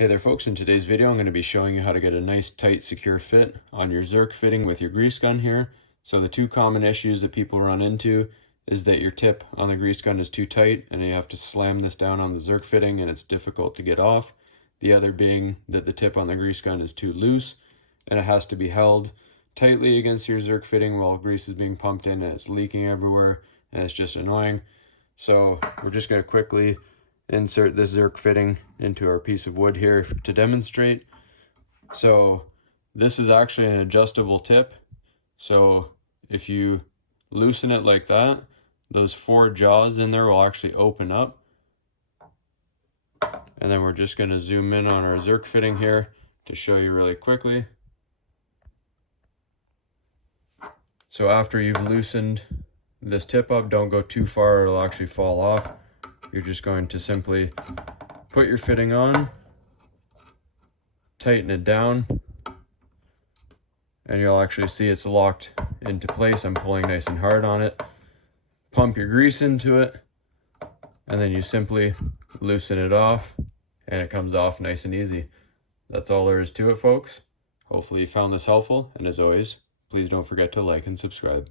Hey there folks, in today's video I'm going to be showing you how to get a nice tight secure fit on your zerk fitting with your grease gun here. So the two common issues that people run into is that your tip on the grease gun is too tight and you have to slam this down on the zerk fitting and it's difficult to get off. The other being that the tip on the grease gun is too loose and it has to be held tightly against your zerk fitting while grease is being pumped in and it's leaking everywhere and it's just annoying. So we're just going to quickly insert this zerk fitting into our piece of wood here to demonstrate. So this is actually an adjustable tip. So if you loosen it like that, those four jaws in there will actually open up. And then we're just going to zoom in on our zerk fitting here to show you really quickly. So after you've loosened this tip up, don't go too far or it'll actually fall off. You're just going to simply put your fitting on, tighten it down, and you'll actually see it's locked into place. I'm pulling nice and hard on it. Pump your grease into it, and then you simply loosen it off, and it comes off nice and easy. That's all there is to it, folks. Hopefully you found this helpful, and as always, please don't forget to like and subscribe.